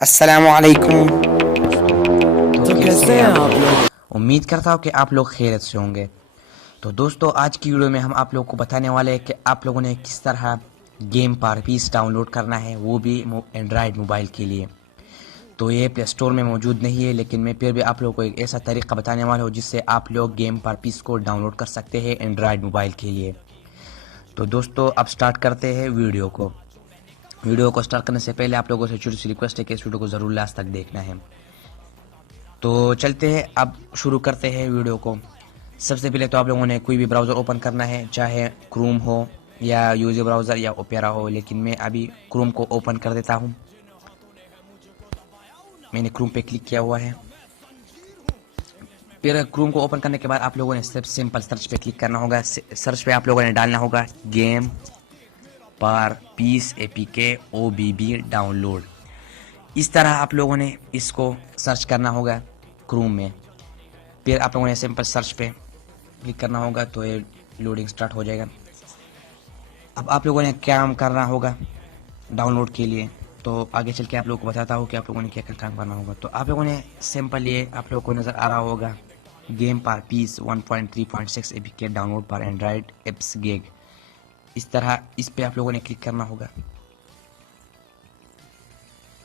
अस्सलामुअलैकुम। तो तो कैसे कैसे हैं हैं आप आप लोग? लोग? उम्मीद करता हूँ कि आप लोग खैरियत से होंगे। तो दोस्तों, आज की वीडियो में हम आप लोगों को बताने वाले हैं कि आप लोगों ने किस तरह गेम पार पीस डाउनलोड करना है, वो भी एंड्रॉयड मोबाइल के लिए। तो ये प्ले स्टोर में मौजूद नहीं है, लेकिन मैं फिर भी आप लोगों को एक ऐसा तरीका बताने वाला हूँ जिससे आप लोग गेम पार पीस को डाउनलोड कर सकते हैं एंड्रॉयड मोबाइल के लिए। तो दोस्तों, अब स्टार्ट करते हैं वीडियो को स्टार्ट करने से पहले आप लोगों से छोटी सी रिक्वेस्ट है कि इस वीडियो को ज़रूर लास्ट तक देखना है। तो चलते हैं, अब शुरू करते हैं वीडियो को। सबसे पहले तो आप लोगों ने कोई भी ब्राउज़र ओपन करना है, चाहे क्रोम हो या यूजी ब्राउज़र या ओपेरा हो, लेकिन मैं अभी क्रोम को ओपन कर देता हूँ। मैंने क्रोम पे क्लिक किया हुआ है। फिर क्रोम को ओपन करने के बाद आप लोगों ने सबसे सिंपल सर्च पे क्लिक करना होगा। सर्च पे आप लोगों ने डालना होगा गेम पार पीस APK OBB डाउनलोड। इस तरह आप लोगों ने इसको सर्च करना होगा क्रोम में। फिर आप लोगों ने सिंपल सर्च पे क्लिक करना होगा तो ये लोडिंग स्टार्ट हो जाएगा। अब आप लोगों ने क्या काम करना होगा डाउनलोड के लिए, तो आगे चल के आप लोगों को बताता हूँ कि आप लोगों ने क्या क्या काम करना होगा। तो आप लोगों ने सिंपल, ये आप लोगों को नज़र आ रहा होगा गेम पार पीस 1.3.6 APK डाउनलोड पर एंड्रॉयड एप्स गेग। इस तरह इस पे आप लोगों ने क्लिक करना होगा।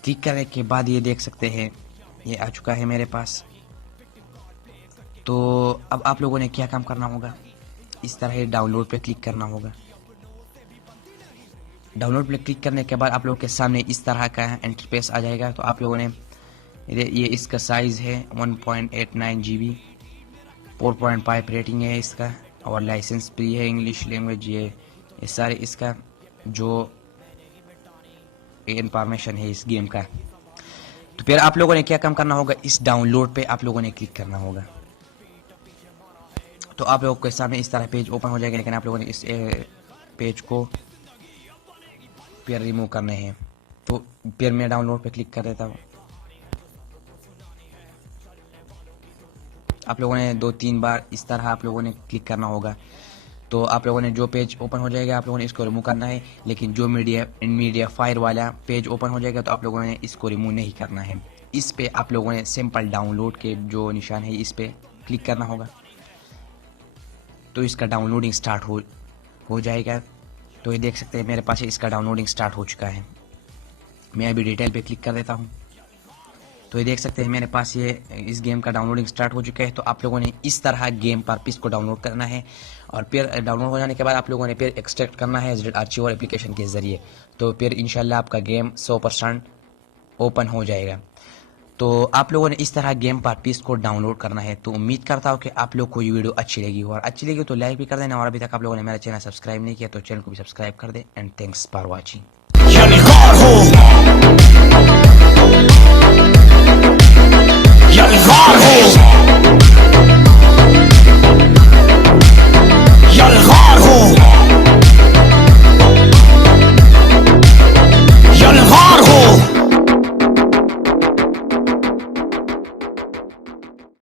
क्लिक करने के बाद ये देख सकते हैं ये आ चुका है मेरे पास। तो अब आप लोगों ने क्या काम करना होगा, इस तरह डाउनलोड पे क्लिक करना होगा। डाउनलोड पे क्लिक करने के बाद आप लोगों के सामने इस तरह का इंटरफेस आ जाएगा। तो आप लोगों ने ये इसका साइज़ है 1.89 GB, 4.5 रेटिंग है इसका, और लाइसेंस फ्री है, इंग्लिश लैंग्वेज। ये सारे इसका जो इंफॉर्मेशन है इस गेम का। तो फिर आप लोगों ने क्या काम करना होगा, इस डाउनलोड पे आप लोगों ने क्लिक करना होगा। तो आप लोगों के सामने इस तरह पेज ओपन हो जाएगा, लेकिन आप लोगों ने इस पेज को फिर रिमूव करने हैं। तो फिर मैं डाउनलोड पे क्लिक कर देता हूँ। आप लोगों ने 2-3 बार इस तरह आप लोगों ने क्लिक करना होगा। तो आप लोगों ने जो पेज ओपन हो जाएगा आप लोगों ने इसको रिमूव करना है, लेकिन जो मीडिया फायर वाला पेज ओपन हो जाएगा तो आप लोगों ने इसको रिमूव नहीं करना है। इस पे आप लोगों ने सिंपल डाउनलोड के जो निशान है इस पे क्लिक करना होगा। तो इसका डाउनलोडिंग स्टार्ट हो जाएगा। तो ये देख सकते हैं मेरे पास इसका डाउनलोडिंग स्टार्ट हो चुका है। मैं अभी डिटेल पे क्लिक कर देता हूँ। तो ये देख सकते हैं मेरे पास ये इस गेम का डाउनलोडिंग स्टार्ट हो चुका है। तो आप लोगों ने इस तरह गेम पर पीस को डाउनलोड करना है, और फिर डाउनलोड हो जाने के बाद आप लोगों ने फिर एक्सट्रैक्ट करना है ZZIP आर्चिवर एप्लीकेशन के ज़रिए। तो फिर इंशाल्लाह आपका गेम 100% ओपन हो जाएगा। तो आप लोगों ने इस तरह गेम पर पीस को डाउनलोड करना है। तो उम्मीद करता हूँ कि आप लोग को ये वीडियो अच्छी लगी हो, और अच्छी लगी तो लाइक भी कर देना, और अभी तक आप लोगों ने मेरा चैनल सब्सक्राइब नहीं किया तो चैनल को भी सब्सक्राइब कर दें। And thanks for watching.